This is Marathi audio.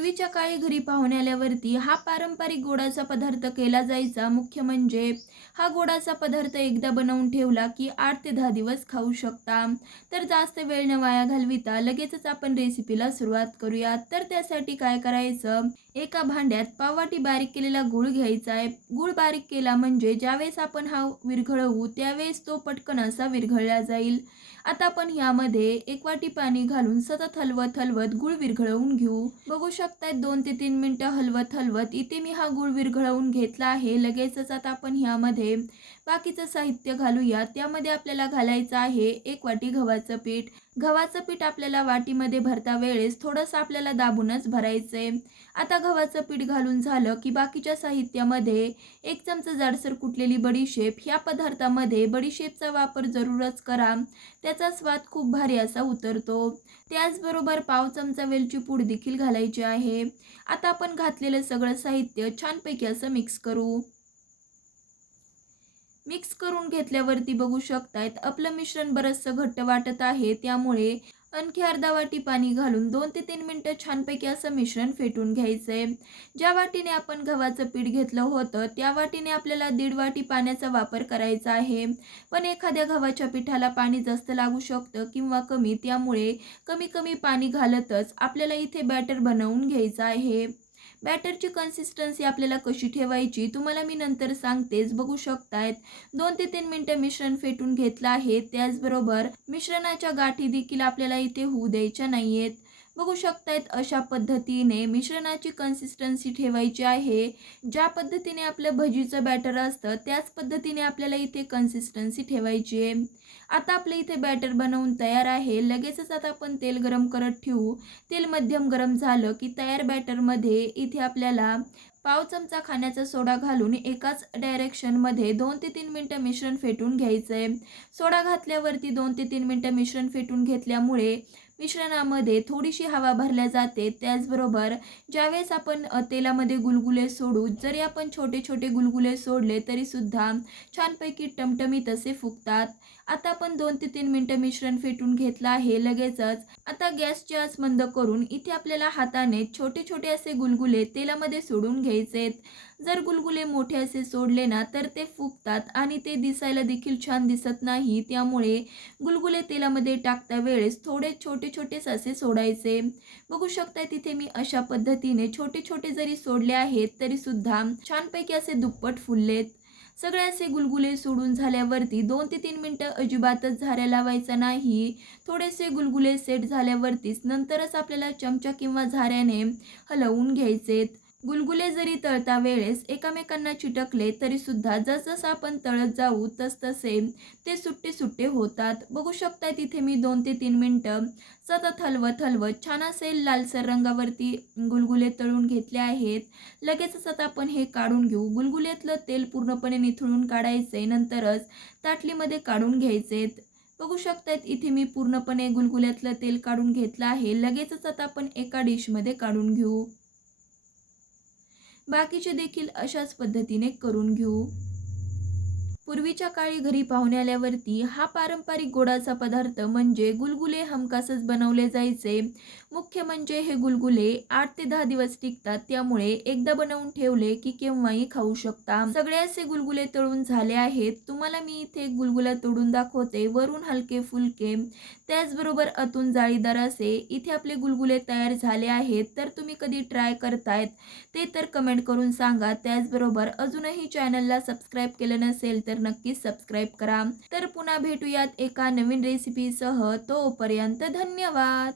पूर्वीच्या काळी घरी पाहुणे आल्यावरती हा पारंपरिक गोडाचा पदार्थ केला जायचा. मुख्य म्हणजे हा गोडाचा पदार्थ एकदा बनवून ठेवला की 8 ते 10 दिवस खाऊ शकता. तर जास्त वेळ न वाया घालविता लगेचच आपण रेसिपीला सुरुवात करूयात. तर त्यासाठी काय करायचं, एका भांड्यात पाववाटी बारीक केलेला गूळ घ्यायचा आहे. गूळ बारीक केला म्हणजे ज्यावेळेस आपण हा विरघळवू त्यावेळेस तो पटकन असा विरघळला जाईल. आता आपण यामध्ये 1 वाटी पाणी घालून सतत हलवत हलवत गूळ विरघळवून घेऊ. बघू शकताय 2 ते 3 मिनिटं हलवत हलवत इथे मी हा गूळ विरघळवून घेतला आहे. लगेचच आता आपण ह्यामध्ये बाकीचं साहित्य घालूया. त्यामध्ये आपल्याला घालायचं आहे 1 वाटी गव्हाचं पीठ. गव्हाचं पीठ आपल्याला वाटीमध्ये भरता वेळेस थोडंसं आपल्याला दाबूनच भरायचंय. आता गव्हाचं पीठ घालून झालं की बाकीच्या साहित्यामध्ये 1 चमचा जाडसर कुटलेली बडीशेप. ह्या पदार्थामध्ये बडीशेपचा वापर जरूरच करा, त्याचा स्वाद खूप भारी असा उतरतो. त्याचबरोबर पाव चमचा वेलची पूड देखील घालायची आहे. आता आपण घातलेलं सगळं साहित्य छानपैकी असं मिक्स करू. मिक्स करून घेतल्यावरती बघू शकतायत आपलं मिश्रण बरचसं घट्ट वाटत आहे. त्यामुळे आणखी अर्धा वाटी पाणी घालून 2 ते 3 मिनिटं छानपैकी असं मिश्रण फेटून घ्यायचंय. ज्या वाटीने आपण गव्हाचं पीठ घेतलं होतं त्या वाटीने आपल्याला 1.5 वाटी पाण्याचा वापर करायचा आहे. पण एखाद्या गव्हाच्या पिठाला पाणी जास्त लागू शकतं किंवा कमी, त्यामुळे कमी कमी पाणी घालतच आपल्याला इथे बॅटर बनवून घ्यायचं आहे. बॅटरची कन्सिस्टन्सी आपल्याला कशी ठेवायची तुम्हाला मी नंतर सांगतेच. बघू शकतायत 2 ते 3 मिनिटं मिश्रण फेटून घेतलं आहे. त्याचबरोबर मिश्रणाच्या गाठी देखील आपल्याला इथे होऊ द्यायच्या नाहीयेत. बघू शकतायत अशा पद्धतीने मिश्रणाची कन्सिस्टन्सी ठेवायची आहे. ज्या पद्धतीने आपलं भजीचं बॅटर असतं त्याच पद्धतीने आपल्याला इथे कन्सिस्टन्सी ठेवायची आहे. आता आपलं इथे बॅटर बनवून तयार आहे. लगेचच आता आपण तेल गरम करत ठेवू. तेल मध्यम गरम झालं की तयार बॅटरमध्ये इथे आपल्याला पाव चमचा खाण्याचा सोडा घालून एकाच डायरेक्शनमध्ये 2 ते 3 मिनिटं मिश्रण फेटून घ्यायचं आहे. सोडा घातल्यावरती 2 ते 3 मिनिटं मिश्रण फेटून घेतल्यामुळे मिश्रणामध्ये थोडीशी हवा भरल्या जाते. त्याचबरोबर ज्यावेळेस आपण तेलामध्ये गुलगुले सोडू, जरी आपण छोटे छोटे गुलगुले सोडले तरीसुद्धा छानपैकी टमटमीत असे फुगतात. आता आपण 2 ते 3 मिनिटं मिश्रण फेटून घेतलं आहे. लगेचच आता गॅसची आच मंद करून इथे आपल्याला हाताने छोटे छोटे असे गुलगुले तेलामध्ये सोडून घ्यायचेत. जर गुलगुले मोठे असे सोडले ना तर ते फुगतात आणि ते दिसायला देखील छान दिसत नाही. त्यामुळे गुलगुले तेलामध्ये टाकता वेळेस थोडे छोटे छोटेच असे सोडायचे. बघू शकता तिथे मी अशा पद्धतीने छोटे छोटे जरी सोडले आहेत तरीसुद्धा छानपैकी असे दुप्पट फुललेत. सगळे असे गुलगुले सोडून झाल्यावरती 2 ते 3 मिनिटं अजिबातच झाऱ्या लावायचा नाही. थोडेसे गुलगुले सेट झाल्यावरतीच नंतरच आपल्याला चमचा किंवा झाऱ्याने हलवून घ्यायचेत. गुलगुले जरी तळता वेळेस एकमेकांना चिटकले तरीसुद्धा जसजसं आपण तळत जाऊ तसतसे ते सुट्टे सुट्टे होतात. बघू शकता तिथे मी 2 ते 3 मिनिटं सतत हलवत हलवत छान असे लालसर रंगावरती गुलगुले तळून घेतले आहेत. लगेचच आता आपण हे काढून घेऊ. गुलगुल्यातलं तेल पूर्णपणे निथळून काढायचे, नंतरच ताटलीमध्ये काढून घ्यायचेत. बघू शकतायत इथे मी पूर्णपणे गुलगुल्यातलं तेल काढून घेतलं आहे. लगेचच आता आपण एका डिशमध्ये काढून घेऊ. बाकीचे देखील अशाच पद्धतीने करून घेऊ. पूर्वीच्या काळी घरी पाहुणे आल्यावरती हा पारंपरिक गोडाचा पदार्थ म्हणजे गुलगुले हमखासच बनवले जायचे. मुख्य म्हणजे हे गुलगुले 8 ते 10 दिवस टिकतात. त्यामुळे एकदा बनवून ठेवले की केव्हाही खाऊ शकता. सगळे असे गुलगुले तळून झाले आहेत. तुम्हाला मी इथे गुलगुला तोडून दाखवते. वरून हलके फुलके त्याचबरोबर आतून जाळीदार असे इथे आपले गुलगुले तयार झाले आहेत. तर तुम्ही कधी ट्राय करतायत ते तर कमेंट करून सांगा. त्याचबरोबर अजूनही चॅनलला सबस्क्राईब केलं नसेल तर नक्कीच सबस्क्राईब करा. तर पुन्हा भेटूयात एका नवीन रेसिपीसह. तोपर्यंत धन्यवाद.